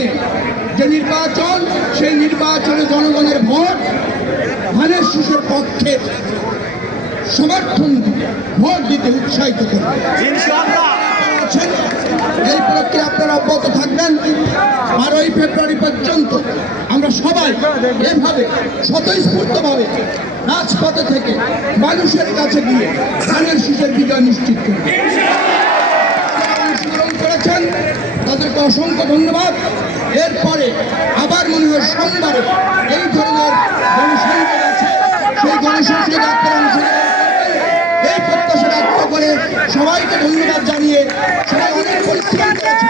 দিনে যে নির্বাচন, সেই নির্বাচনে জনগণের ভোট ধানের শীষের পক্ষে সমর্থন ভোট দিতে উৎসাহিত করবে। এই প্রক্রিয়া আপনারা অব্যাহত থাকবেন। 12ই ফেব্রুয়ারি পর্যন্ত আমরা সবাই এভাবে স্বতঃস্ফূর্তভাবে রাজপথে থেকে মানুষের কাছে গিয়ে ধানের শীষের বিজয় নিশ্চিত করব। অংশগ্রহণ করেছেন তাদেরকে অসংখ্য ধন্যবাদ। এরপরে আবার মনে হয় সোমবারে এই ধরনের গণসংযোগ আছে, সেই গণসংযোগে আপনারা অংশগ্রহণ এই প্রত্যাশা ব্যক্ত করে সবাইকে ধন্যবাদ জানিয়ে সবাই অনেক পরিশ্রম করেছে।